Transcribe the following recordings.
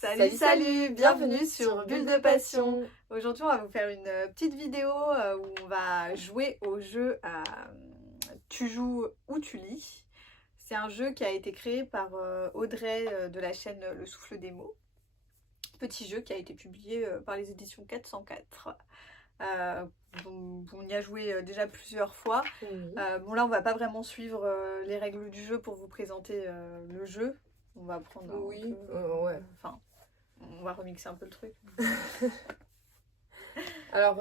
Salut, bienvenue sur Bulle de Passion. Aujourd'hui, on va vous faire une petite vidéo où on va jouer au jeu Tu joues ou tu lis. C'est un jeu qui a été créé par Audrey de la chaîne Le Souffle des mots. Petit jeu qui a été publié par les éditions 404. On y a joué déjà plusieurs fois. Bon, là, on va pas vraiment suivre les règles du jeu pour vous présenter le jeu. On va prendre enfin, on va remixer un peu le truc. Alors,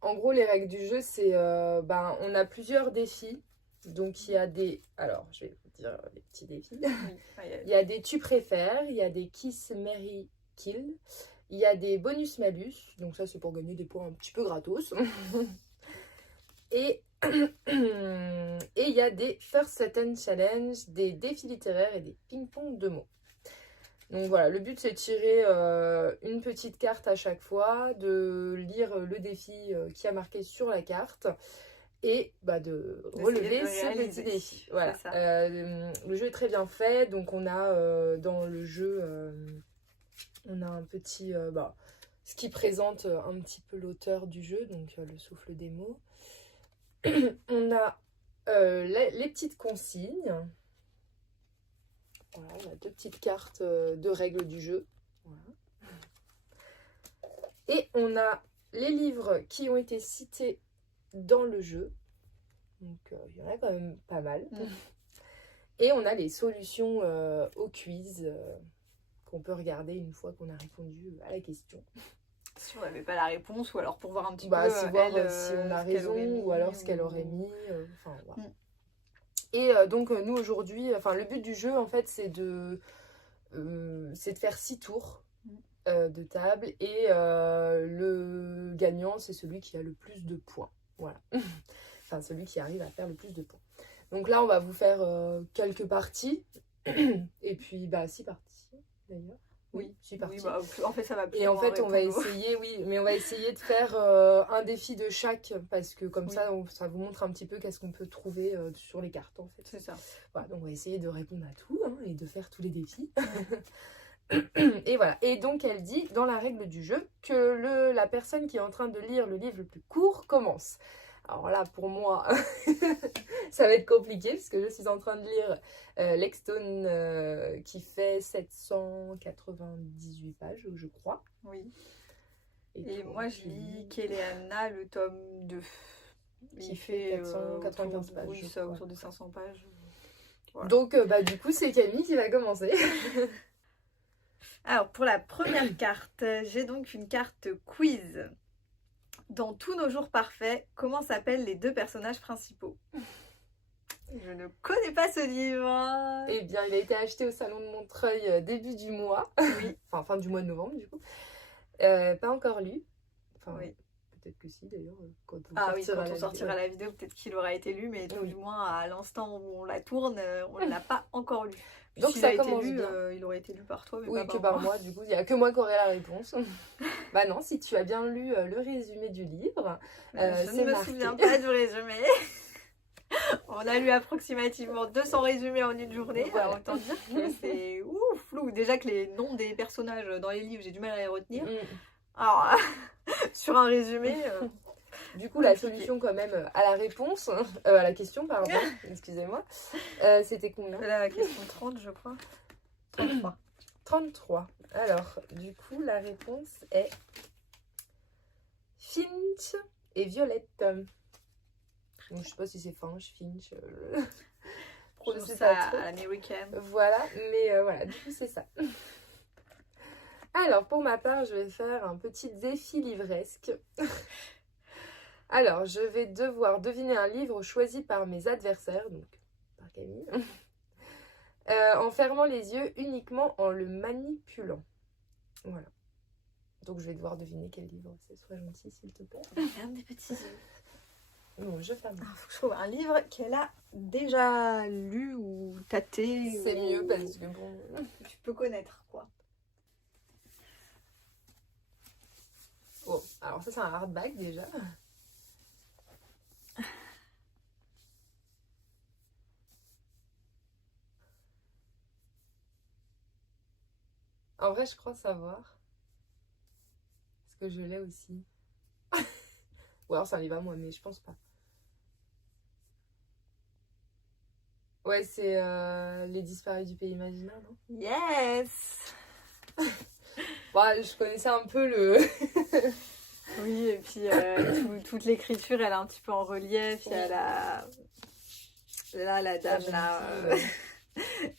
en gros, les règles du jeu, c'est on a plusieurs défis. Donc, il y a des... Alors, je vais vous dire les petits défis. Il y a des tu préfères, il y a des kiss, marry, kill. Il y a des bonus-malus. Donc, ça, c'est pour gagner des points un petit peu gratos. Et il y a des first sentence challenge, des défis littéraires et des ping-pong de mots. Donc voilà, le but c'est de tirer une petite carte à chaque fois, de lire le défi qui a marqué sur la carte et de relever ce petit défi. Voilà. Le jeu est très bien fait, donc on a dans le jeu, on a un petit... ce qui présente un petit peu l'auteur du jeu, donc le souffle des mots. On a les petites consignes. Voilà, on a deux petites cartes de règles du jeu. Voilà. Et on a les livres qui ont été cités dans le jeu. Donc il y en a quand même pas mal. Et on a les solutions au quiz qu'on peut regarder une fois qu'on a répondu à la question. Si on n'avait pas la réponse, ou alors pour voir un petit peu si on a raison ou alors ce qu'elle aurait mis. Voilà. Et donc nous aujourd'hui, le but du jeu en fait c'est de faire 6 tours de table et le gagnant c'est celui qui a le plus de points. Voilà. Enfin celui qui arrive à faire le plus de points. Donc là on va vous faire quelques parties et puis 6 parties d'ailleurs. Oui, 6 parties. En fait ça va plus. Et en fait on va essayer, on va essayer de faire un défi de chaque parce que comme ça ça vous montre un petit peu qu'est-ce qu'on peut trouver sur les cartes en fait. C'est ça. Voilà, donc on va essayer de répondre à tout et de faire tous les défis. Et voilà. Et donc elle dit dans la règle du jeu que la personne qui est en train de lire le livre le plus court commence. Alors là, pour moi, ça va être compliqué parce que je suis en train de lire Lexstone qui fait 798 pages, je crois. Oui. Et moi, je lis Kéléana, le tome 2. Qui fait 495 pages. Oui, ça, autour de 500 pages. Voilà. Donc, du coup, c'est Camille qui va commencer. Alors, pour la première carte, j'ai donc une carte quiz. Dans Tous nos jours parfaits, comment s'appellent les deux personnages principaux? Je ne connais pas ce livre. Eh bien, il a été acheté au salon de Montreuil début du mois. Oui. Enfin, fin du mois de novembre, du coup. Pas encore lu. Enfin, oui. Peut-être que si, d'ailleurs. Quand on sortira la vidéo, peut-être qu'il aura été lu, mais du moins, à l'instant où on la tourne, on ne l'a pas encore lu. Donc ça commence bien. Il aurait été lu par toi, mais oui, pas que par moi. Du coup, il n'y a que moi qui aurai la réponse. Non, si tu as bien lu le résumé du livre, je ne me souviens pas du résumé. On a lu approximativement 200 résumés en une journée. Voilà. Alors, autant dire que c'est flou. Déjà que les noms des personnages dans les livres, j'ai du mal à les retenir. Alors, sur un résumé... Du coup, la solution quand même à la réponse, à la question, pardon, excusez-moi, c'était combien? La question 30, je crois. 33. 33. Alors, du coup, la réponse est Finch et Violette. Donc, je sais pas si c'est Finch. Je sais ça à l'américaine. Voilà, mais voilà, du coup, c'est ça. Alors, pour ma part, je vais faire un petit défi livresque. Alors, je vais devoir deviner un livre choisi par mes adversaires, donc par Camille, en fermant les yeux uniquement en le manipulant. Voilà. Donc, je vais devoir deviner quel livre c'est. Sois gentil, s'il te plaît. Ferme des petits yeux. Bon, je ferme. Faut que je trouve un livre qu'elle a déjà lu ou tâté. C'est mieux parce que bon... Tu peux connaître, quoi. Oh, alors ça, c'est un hardback déjà. En vrai, je crois savoir. Parce que je l'ai aussi. Ou alors c'est un livre à moi, mais je pense pas. Ouais, c'est Les Disparus du pays imaginaire, non? Yes! Bah, je connaissais un peu le... Oui, et puis toute l'écriture, elle est un petit peu en relief. Il y a la dame là,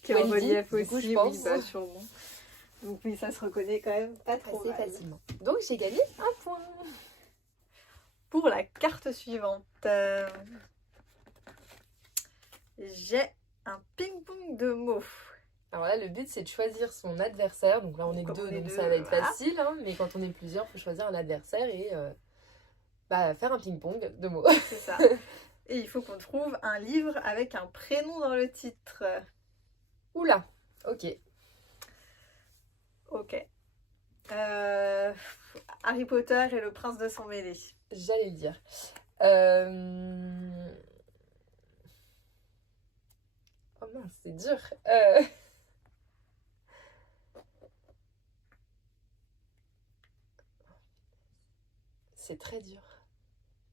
qui est en Wendy, relief du coup, aussi. je pense. Oui, bah sûrement. Donc oui, ça se reconnaît quand même pas trop Assez mal. facilement. Donc j'ai gagné un point. Pour la carte suivante, j'ai un ping-pong de mots. Alors là, le but, c'est de choisir son adversaire. Donc là, on est que Comme deux, on est donc deux, ça va être voilà. facile. Hein, mais quand on est plusieurs, il faut choisir un adversaire et faire un ping-pong de mots. C'est ça. Et il faut qu'on trouve un livre avec un prénom dans le titre. Oula, ok. Ok. Harry Potter et le prince de sang mêlé. J'allais le dire. Oh mince, c'est dur. C'est très dur.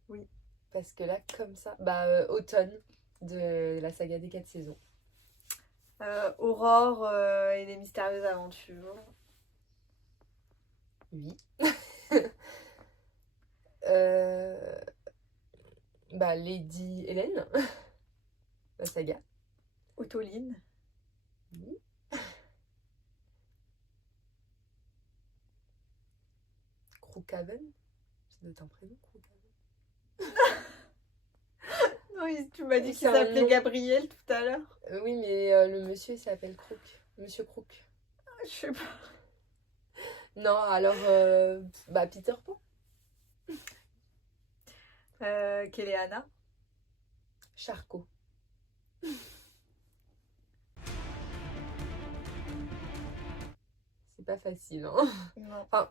Oui. Parce que là, comme ça... Automne, de la saga des 4 saisons. Aurore et les mystérieuses aventures. Oui. Lady Hélène, la saga. Autoline. Oui. Crookhaven, ça doit être un prénom, Crookhaven. Oui, tu m'as dit C'est qu'il un s'appelait nom. Gabriel tout à l'heure. Oui, mais le monsieur, il s'appelle Crook. Monsieur Crook. Je sais pas. Non, alors, Peter Pan. Kéléana. Charcot. C'est pas facile, hein. Non. Enfin,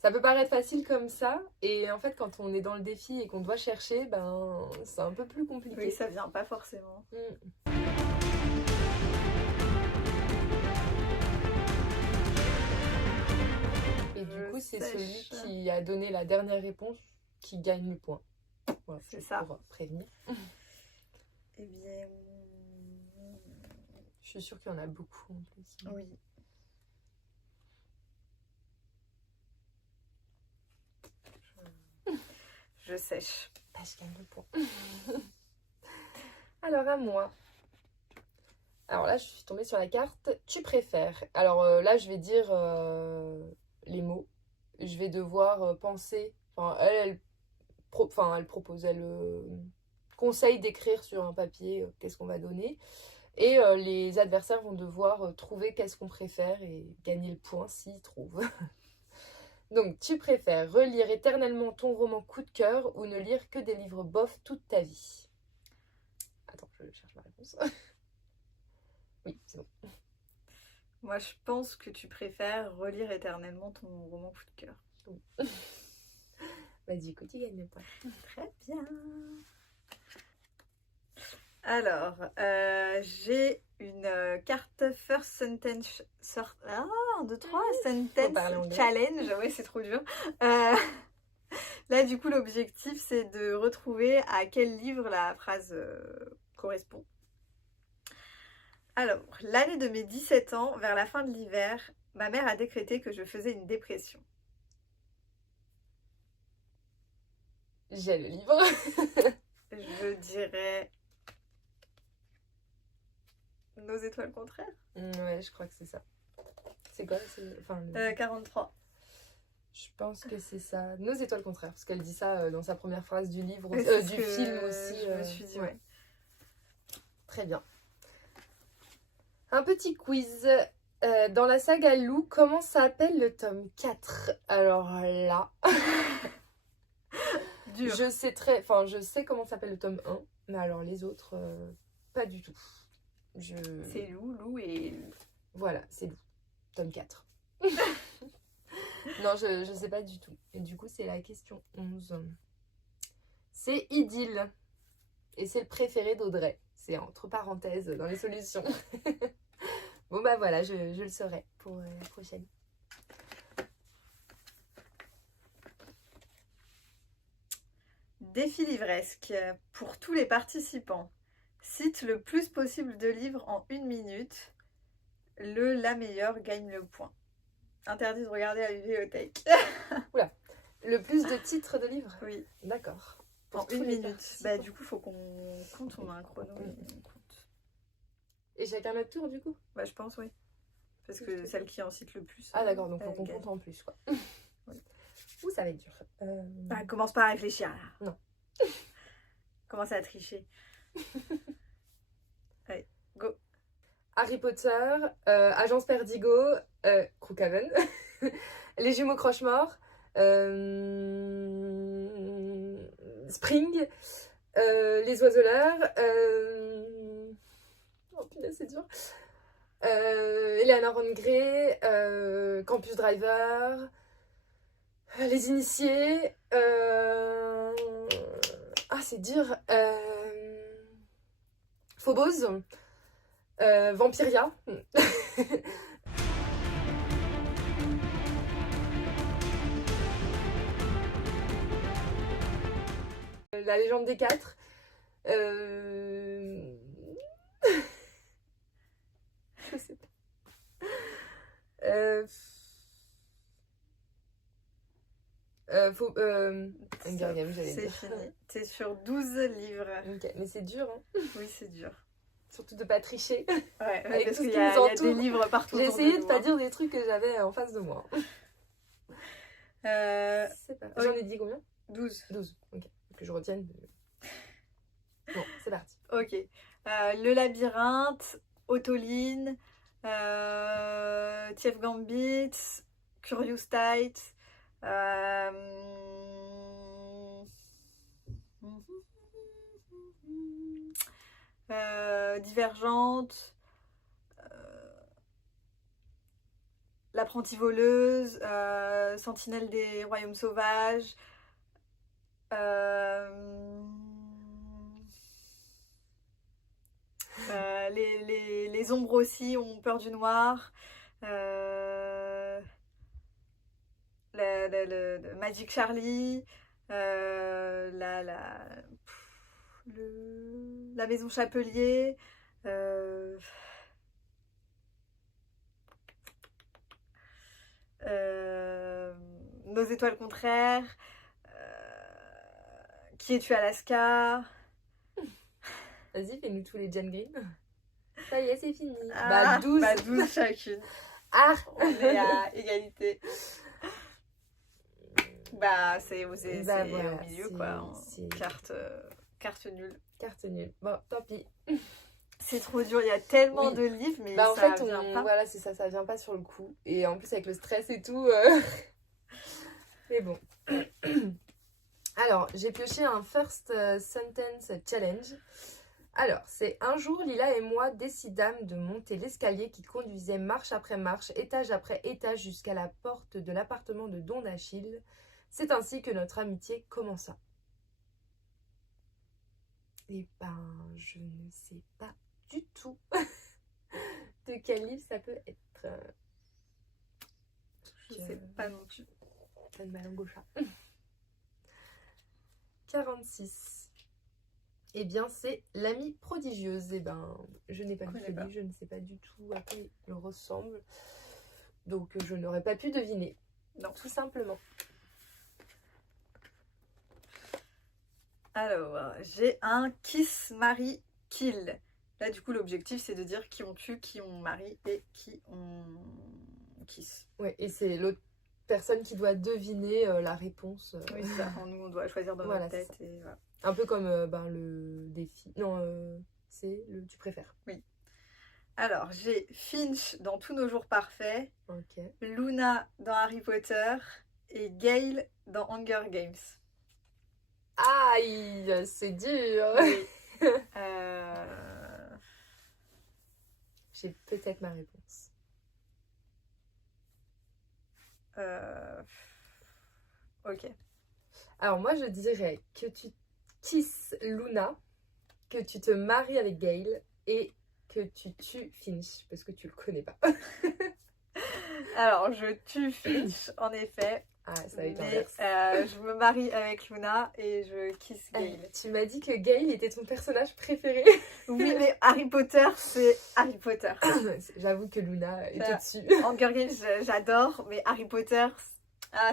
ça peut paraître facile comme ça, et en fait, quand on est dans le défi et qu'on doit chercher, c'est un peu plus compliqué. Oui, ça vient pas forcément. Et du coup, c'est celui qui a donné la dernière réponse qui gagne le point. Voilà, c'est ça. Pour prévenir. Eh bien... Je suis sûre qu'il y en a beaucoup en plus. Oui. Je sèche. Je gagne le point. Alors, à moi. Alors là, je suis tombée sur la carte « Tu préfères ». Alors là, je vais dire les mots. Je vais devoir penser... Enfin, elle propose, elle conseille d'écrire sur un papier qu'est-ce qu'on va donner. Et les adversaires vont devoir trouver qu'est-ce qu'on préfère et gagner le point s'ils trouvent. Donc, tu préfères relire éternellement ton roman coup de cœur ou ne lire que des livres bof toute ta vie? Attends, je cherche ma réponse. Oui, c'est bon. Moi, je pense que tu préfères relire éternellement ton roman coup de cœur. Oui. Du coup, tu gagnes le point. Très bien. Alors, j'ai une carte First Sentence... 1, 2, 3, Sentence Challenge. Oui, c'est trop dur. Là, du coup, l'objectif, c'est de retrouver à quel livre la phrase correspond. Alors, l'année de mes 17 ans, vers la fin de l'hiver, ma mère a décrété que je faisais une dépression. J'ai le livre. Je dirais... Nos étoiles contraires. Ouais, je crois que c'est ça. C'est quoi? 43. Je pense que c'est ça. Nos étoiles contraires, parce qu'elle dit ça dans sa première phrase du livre, du film aussi. Je me suis dit, ouais. Très bien. Un petit quiz. Dans la saga Lou, comment s'appelle le tome 4? Alors là... Dur. Je sais comment s'appelle le tome 1, mais alors les autres, pas du tout. C'est Lou et... Voilà, c'est Lou. Tome 4. Non, je sais pas du tout. Et du coup, c'est la question 11. C'est Idylle. Et c'est le préféré d'Audrey. C'est entre parenthèses dans les solutions. Bon bah voilà, je le saurai pour la prochaine. Défi livresque. Pour tous les participants, cite le plus possible de livres en 1 minute. La meilleure gagne le point. Interdit de regarder à la bibliothèque. Oula, le plus de titres de livres? Oui. D'accord. En 1 minute. Bah du coup, faut qu'on compte, on a un chrono. Et on compte. Et chacun notre tour du coup? Bah je pense, oui. Parce que celle qui en cite le plus. Ah d'accord, donc faut elle qu'on gagne. compte en plus quoi. Oui. Ouh, ça va être dur. Bah, commence pas à réfléchir là. Non. Commence à tricher. Allez, go. Harry Potter, Agence Perdigo, Crookhaven, Les Jumeaux Croche-Mort, Spring, Les Oiseleurs, oh punaise, c'est dur. Eleanor Grey, Campus Driver, Les Initiés, ah c'est dur, Phobos, Vampiria. La légende des 4. Je sais pas. Hunger Games, j'allais C'est dire. fini. T'es sur 12 livres. Ok, mais c'est dur, hein. Oui, c'est dur. Surtout de pas tricher. Ouais, Avec parce tout ce qu'il qui y a, nous il y a entoure. des livres partout. J'ai autour essayé de nous, pas hein. dire des trucs que j'avais en face de moi. Oui. J'en ai dit combien? 12. 12, ok. Que je retienne. Bon, c'est parti. Ok. Le labyrinthe, Autoline, Thief Gambit, Curious Tight, Divergente, L'apprentie voleuse, Sentinelle des royaumes sauvages, les ombres aussi ont peur du noir. Le Magic Charlie. La maison Chapelier. Nos étoiles contraires. Qui es-tu Alaska? Vas-y, fais-nous tous les Jane Green. Ça y est, c'est fini. Ah, 12. bah 12 chacune. Ah, On est à égalité. Bah, c'est Bah, voilà, au milieu, c'est- quoi. En c'est- carte nulle. Carte nulle. Bon, tant pis. C'est trop dur, il y a tellement Oui. de livres, mais Bah, en ça fait, vient pas. voilà, c'est ça vient pas sur le coup. Et en plus, avec le stress et tout. Mais bon. Alors, j'ai pioché un First Sentence Challenge. Alors, c'est un jour, Lila et moi décidâmes de monter l'escalier qui conduisait marche après marche, étage après étage jusqu'à la porte de l'appartement de Don Achille. C'est ainsi que notre amitié commença. Et ben, je ne sais pas du tout de quel livre ça peut être. Je sais pas non plus. Donne ma langue au chat. 46. Eh bien, c'est L'amie prodigieuse. Eh ben, je n'ai pas lu ce livre, je ne sais pas du tout à quoi il ressemble. Donc, je n'aurais pas pu deviner. Non. Tout simplement. Alors, j'ai un Kiss, Marry, Kill. Là, du coup, l'objectif, c'est de dire qui on tue, qui on marie et qui on kiss. Ouais, et c'est l'autre personne qui doit deviner la réponse. Oui, c'est ça. Nous, on doit choisir dans Voilà, notre tête. c'est Et voilà. un peu comme le défi. Non, c'est le tu préfères. Oui. Alors, j'ai Finch dans Tous nos jours parfaits, Ok. Luna dans Harry Potter et Gale dans Hunger Games. Aïe, c'est dur. Oui. J'ai peut-être ma réponse. Ok. Alors moi je dirais que tu kisses Luna, que tu te maries avec Gale et que tu tues Finch, parce que tu le connais pas. Alors, je tue Finch, en effet. Ah, ça va être Mais inverse. je me marie avec Luna et je kiss Gale. Tu m'as dit que Gale était ton personnage préféré. Oui, mais Harry Potter, c'est Harry Potter. J'avoue que Luna est Ça- au-dessus. Hunger Games, j'adore, mais Harry Potter,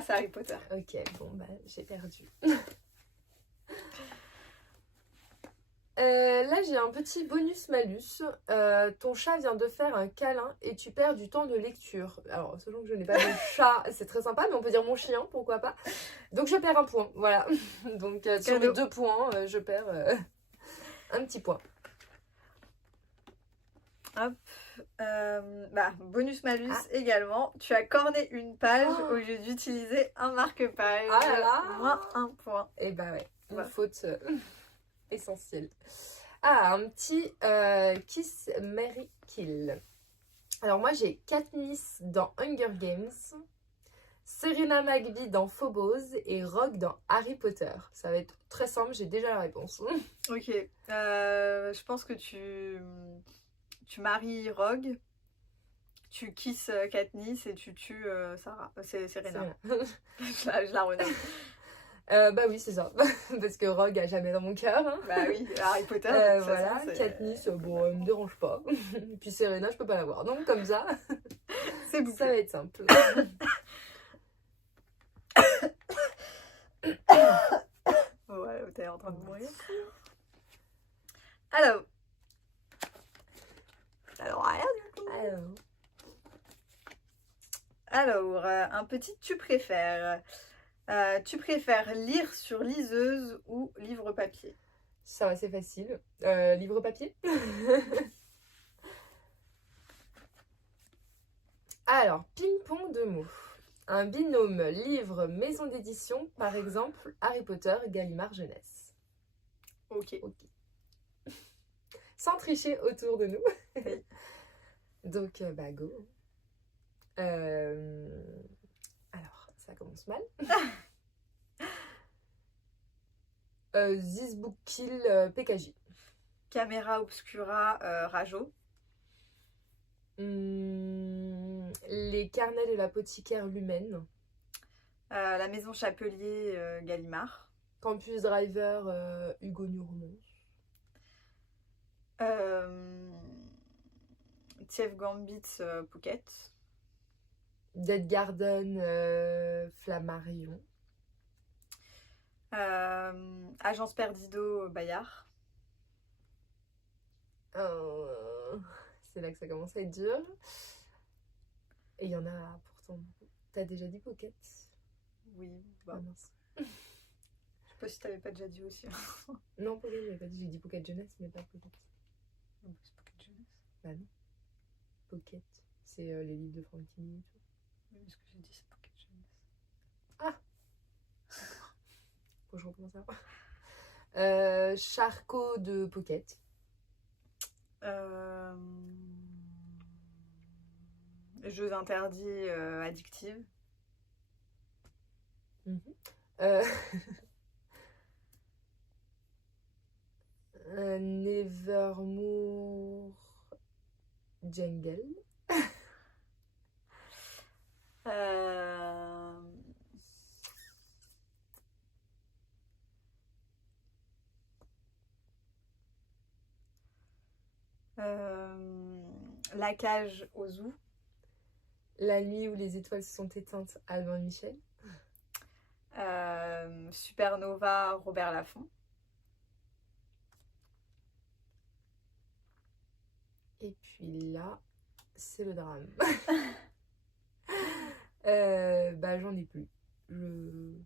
c'est Harry Potter. Ok, bon bah j'ai perdu. Là j'ai un petit bonus-malus. Ton chat vient de faire un câlin et tu perds du temps de lecture. Alors, selon que je n'ai pas de chat, c'est très sympa, mais on peut dire mon chien, pourquoi pas. Donc je perds un point, voilà. Donc sur mes 2 points, je perds un petit point. Hop. Bonus-malus également. Tu as corné une page au lieu d'utiliser un marque-page. Ah là là. Moins un point. Et bah ouais, une Voilà. faute essentielle. Ah, un petit Kiss, Mary, Kill. Alors moi j'ai Katniss dans Hunger Games, Serena McBee dans Phobos et Rogue dans Harry Potter. Ça va être très simple, j'ai déjà la réponse. Ok. Je pense que tu maries Rogue, tu kisses Katniss et tu tues Sarah. C'est Serena. Je la renomme. Bah oui, c'est ça. Parce que Rogue a jamais dans mon cœur. Hein. Bah oui, Harry Potter. Voilà, façon, Katniss, bon, elle me dérange pas. Et puis Serena, je peux pas la voir. Donc comme ça, c'est bouclé. Ça va être simple. Ouais, t'es en train de mourir. Alors, rien du tout. Alors, un petit tu préfères. Tu préfères lire sur liseuse ou livre papier? Ça va, c'est facile. Livre papier. Alors, ping-pong de mots. Un binôme livre maison d'édition, par exemple Harry Potter, Gallimard Jeunesse. Ok. Sans tricher autour de nous. Donc, bah go. Alors, ça commence mal. This Book Kill PKJ. Caméra Obscura Rajo. Les carnets de l'apothicaire Lumen. La maison Chapelier Gallimard. Campus Driver Hugo New Romance. Thief Gambit Phuket. Dead Garden Flammarion. Agence Perdido Bayard. C'est là que ça commence à être dur. Et il y en a pourtant beaucoup. T'as déjà dit Pocket? Oui, Ah mince. je sais pas si t'avais pas déjà dit aussi. Non, Pocket, j'avais pas dit. J'ai dit Pocket Jeunesse, mais pas Pocket. C'est Pocket Jeunesse. Bah non. Pocket, c'est les livres de Frankie et tout. Oui, mais ce que j'ai dit, c'est Pocket Jeunesse. Ah. Faut que je recommence à Charcot de Pocket. Jeux interdits addictifs. Nevermore Jungle. La cage au zoo. La nuit où les étoiles se sont éteintes, Albin Michel. Supernova Robert Laffont. Et puis là, c'est le drame. Bah j'en ai plus. Il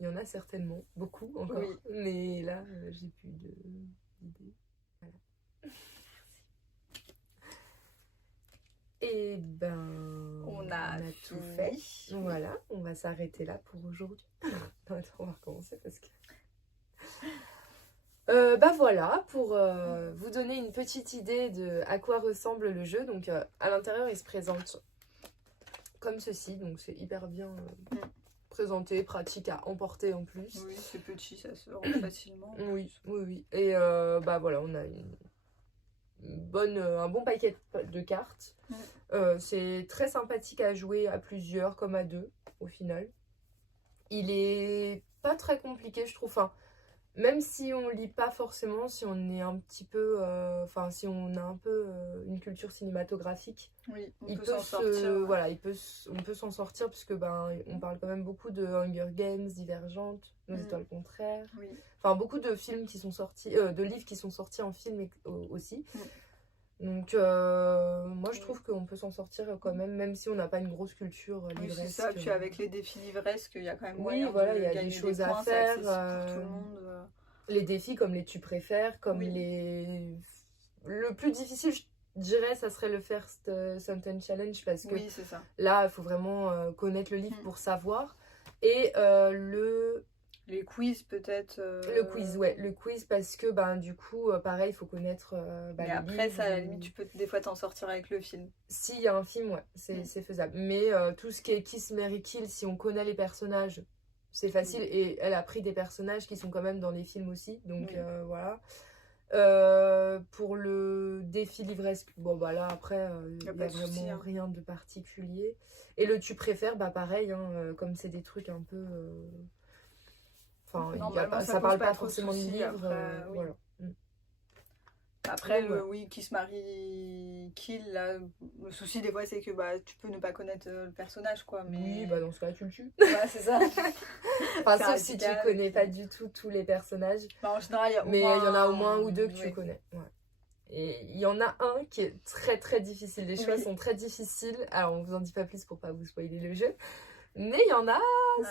y en a certainement, beaucoup encore. Oui. Mais là, j'ai plus d'idées. Voilà. Et ben... On a tout fini. fait. Voilà, on va s'arrêter là pour aujourd'hui. Attends, on va recommencer parce que... bah voilà, pour vous donner une petite idée de à quoi ressemble le jeu. Donc à l'intérieur, il se présente comme ceci. Donc c'est hyper bien présenté, pratique à emporter en plus. Oui, c'est petit, ça se rend facilement. Oui. Et bah voilà, on a un bon paquet de cartes. C'est très sympathique à jouer à plusieurs comme à deux au final. Il est pas très compliqué, je trouve. Enfin, même si on lit pas forcément, si on est un petit peu, si on a un peu une culture cinématographique, Oui, on peut s'en sortir puisque on parle quand même beaucoup de Hunger Games, Divergente, Nos étoiles contraires. Oui. Enfin, beaucoup de films qui sont sortis, de livres qui sont sortis en film aussi. Donc, moi je trouve qu'on peut s'en sortir quand même si on n'a pas une grosse culture livresque. Oui, c'est ça. Puis avec les défis livresques, il y a quand même il y a des choses à faire. Pour tout le monde. Les défis comme les tu préfères, comme le plus difficile, je dirais, ça serait le First Sentence Challenge parce que c'est ça. là, il faut vraiment connaître le livre pour savoir. Et les quiz peut-être. Le quiz parce que du coup, pareil, il faut connaître mais après, ça, à la limite, tu peux des fois t'en sortir avec le film. S'il y a un film, c'est faisable. Mais tout ce qui est Kiss, Marry, Kill, si on connaît les personnages, c'est facile. Et elle a pris des personnages qui sont quand même dans les films aussi. Donc voilà. Pour le défi livresque, là après, il n'y a vraiment rien de particulier. Et le tu préfères, pareil, comme c'est des trucs un peu... ça parle pas forcément de livre. Voilà. Après, Kiss, Marry, Kill, là, le souci des fois c'est que tu peux ne pas connaître le personnage, quoi. Mais... Oui, dans ce cas-là, tu le tues. Ouais, c'est ça. Sauf si tu connais pas du tout tous les personnages. En général, il y en a au moins un ou deux que tu connais. Ouais. Et il y en a un qui est très très difficile. Les choix sont très difficiles. Alors, on vous en dit pas plus pour pas vous spoiler le jeu. Mais il y en a,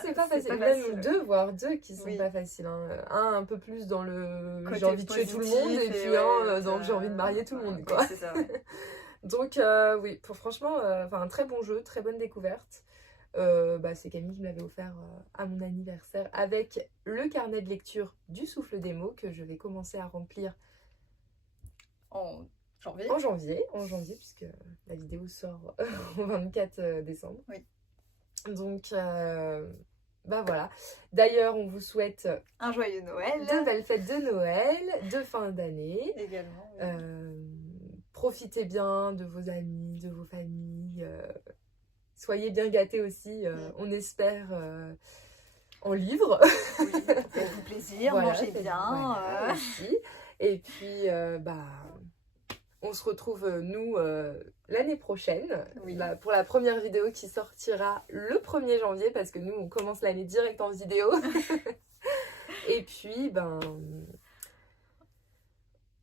c'est pas facile. Même deux qui sont pas faciles. Un peu plus dans le j'ai envie de tuer tout le monde et puis un dans j'ai envie de marier tout le monde, quoi. C'est ça, Donc franchement, un très bon jeu, très bonne découverte. C'est Camille qui me l'avait offert à mon anniversaire avec le carnet de lecture du Souffle des mots que je vais commencer à remplir en janvier. En janvier, puisque la vidéo sort au 24 décembre. Oui. Donc, voilà. D'ailleurs, on vous souhaite un joyeux Noël, de belles fêtes de Noël, de fin d'année. Également. Profitez bien de vos amis, de vos familles. Soyez bien gâtés aussi, on espère, en livre. Oui, faites-vous plaisir, mangez bien. Aussi. Et puis, on se retrouve, nous, l'année prochaine, pour la première vidéo qui sortira le 1er janvier, parce que nous, on commence l'année direct en vidéo. Et puis,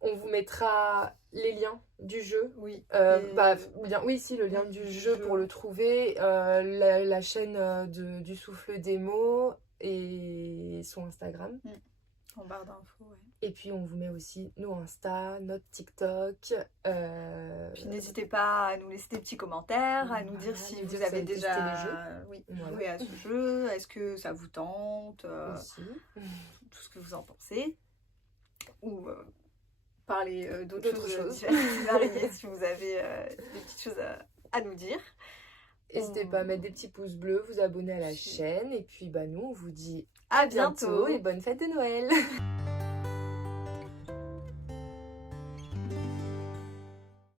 on vous mettra les liens du jeu. Oui. Le lien du jeu pour le trouver, la chaîne du Souffle des mots et son Instagram. En barre d'infos, Et puis on vous met aussi nos Insta, notre TikTok. Puis n'hésitez pas à nous laisser des petits commentaires, à nous dire si vous avez déjà joué à ce jeu, est-ce que ça vous tente, tout ce que vous en pensez. Ou parler d'autres choses variées si vous avez des petites choses à nous dire. N'hésitez pas à mettre des petits pouces bleus, vous abonner à la chaîne. Et puis nous, on vous dit à bientôt et bonne fête de Noël.